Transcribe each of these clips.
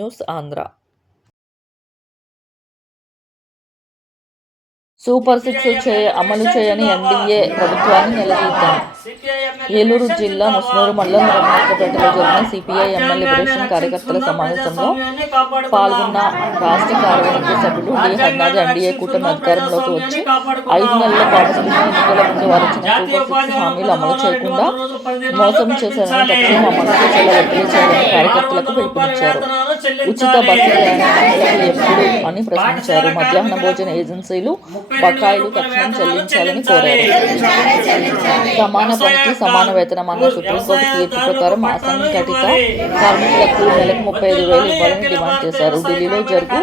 News Andhra. Super six చే అమలు చేయని ఎన్డీఏ ప్రభుత్వాన్ని నిలదీద్దాం. ఏలూరు జిల్లా ముస్నూరు మండలం రమణాకపేటలో జరిగిన సిపిఐ ఎమ్మెల్యే లిబరేషన్ కార్యకర్తల సమావేశంలో పాల్గొన్న రాష్ట్ర కార్యవర్గ సభ్యులు డి. హర్నాథ్ ఎన్డీఏ కూటమి అధికారంలోకి వచ్చి ఐదు నెలల పాటు ఎన్నికల ముందు వారు ఇచ్చిన సూపర్ సిక్స్ హామీలు అమలు చేయకుండా మోసం చేశారని తక్షణం అమలు చేసేలా ఒత్తిడి చేయాలని కార్యకర్తలకు పిలుపునిచ్చారు. ఉచిత బస్సు. అని ప్రశ్నించారు. మధ్యాహ్న భోజన ఏజెన్సీలు బకాయిలు తక్షణం చెల్లించాలని కోరారు. సమాన పనికి సమాన వేతనం అన్న సుప్రీంకోర్టు తీర్పు ప్రకారం అసంఘటిత కార్మికులకు నెలకు ముప్పై ఐదు వేలు ఇవ్వాలని డిమాండ్ చేశారు. ఢిల్లీలో జరుగు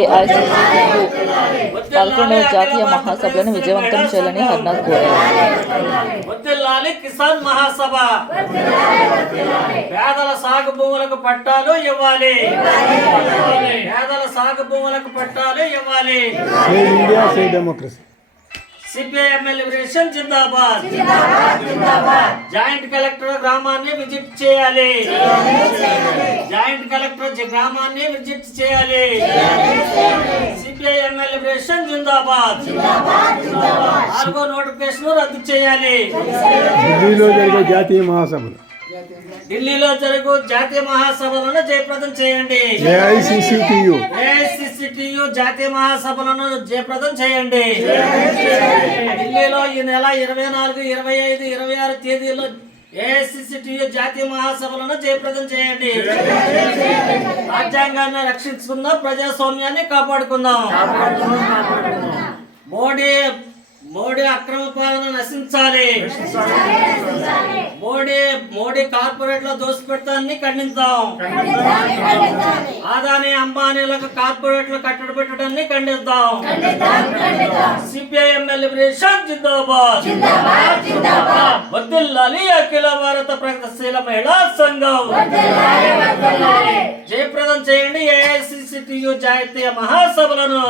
ఏఐసిసి పదకొండవ జాతీయ మహాసభలను విజయవంతం చేయాలని హర్నాథ్ కోరారు. వద్దిల్లాలి కిసాన్ మహాసభ. పేదల సాగు భూములకు పట్టాలు ఇవ్వాలి. పేదల సాగు భూములకు పట్టాలు ఇవ్వాలి. Say democracy. సిపిఐ ఎమ్మెల్యే జిందాబాద్. జాయింట్ కలెక్టర్ గ్రామాన్ని విజిట్ చేయాలి. జాయింట్ కలెక్టర్ జ- గ్రామాన్ని విజిట్ చేయాలి. సిపిఐ ఎమ్మెల్యే జిందాబాద్. నాలుగో నోటిఫికేషన్ రద్దు చేయాలి. ఢిల్లీలో జరిగే జాతీయ మహాసభలు. ఢిల్లీలో జరుగు జాతీయ మహాసభలను జయప్రదం చేయండి. ఏఐసిసిటియు ఏఐసిసిటియు జాతీయ మహాసభలను జయప్రదం చేయండి. ఢిల్లీలో ఈ నెల ఇరవై నాలుగు ఇరవై ఐదు ఇరవై ఆరు తేదీలో ఏఐసిసిటియు జాతీయ మహాసభలను జయప్రదం చేయండి. రాజ్యాంగాన్ని రక్షించుకుందాం ప్రజాస్వామ్యాన్ని కాపాడుకుందాం. మోడీ మోడీ అక్రమ పాలన నశించాలి. మోడీ కార్పొరేట్ల దోషపెడతాన్ని ఖండిద్దాం ఆదాని అంబానీలకు కార్పొరేట్లు కట్టడి పెట్టడాన్ని ఖండిద్దాం సిపిఐ ఎమ్మెల్యే జిందాబాద్. అఖిల భారత ప్రగతిశీల మహిళా సంఘం. జయప్రదం చేయండి ఏఐసిసిటియు జాతీయ మహాసభలను.